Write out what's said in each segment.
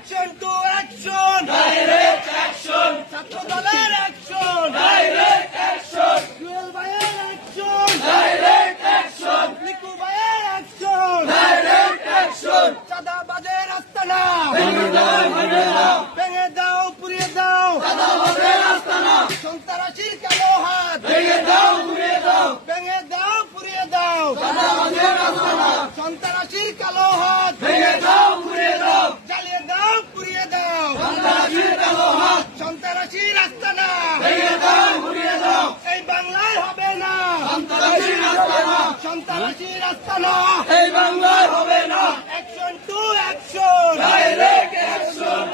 action to action, direct action, ছাত্র দলের action, direct action, Jewel ভাইয়ের অ্যাকশন, ডাইরেক্ট অ্যাকশন, লিকু ভাইয়ের অ্যাকশন, ডাইরেক্ট অ্যাকশন, চাঁদাবাজের আস্তানা ভেঙে দাও, ভেঙে দাও, ভেঙে দাও, পুড়িয়ে দাও, চাঁদাবাজের আস্তানা, সন্ত্রাসীর কালো হাত ভেঙে দাও, ঘুরিয়ে দাও, ভেঙে দাও, পুড়িয়ে দাও, চাঁদাবাজের আস্তানা, সন্ত্রাসীর কালো হাত ভেঙে দাও, ঘুরিয়ে দাও, জ্বালিয়ে দাও, পুড়িয়ে দাও, সন্ত্রাসীর কালো হাত, সন্ত্রাসীর আস্তানা ভেঙে দাও, ঘুরিয়ে দাও, এই বাংলায় হবে না, সন্ত্রাসীর আস্তানা, সন্ত্রাসীর আস্তানা, এই বাংলায় হবে না, action to action, direct action,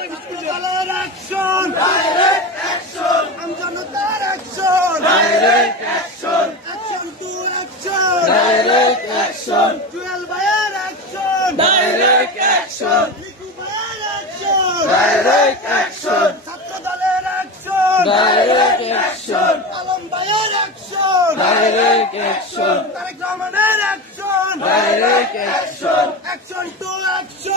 দলের অ্যাকশন, ডাইরেক্ট অ্যাকশন, আমজনতার action, direct action, action to action, direct action, Jewel ভাইয়ের অ্যাকশন, ডাইরেক্ট অ্যাকশন, লিকু ভাইয়ের অ্যাকশন, ডাইরেক্ট অ্যাকশন, ছাত্র দলের অ্যাকশন, ডাইরেক্ট অ্যাকশন, আলম ভাইয়ের অ্যাকশন, ডাইরেক্ট অ্যাকশন, তারেক রহমানের action, direct action, action to action,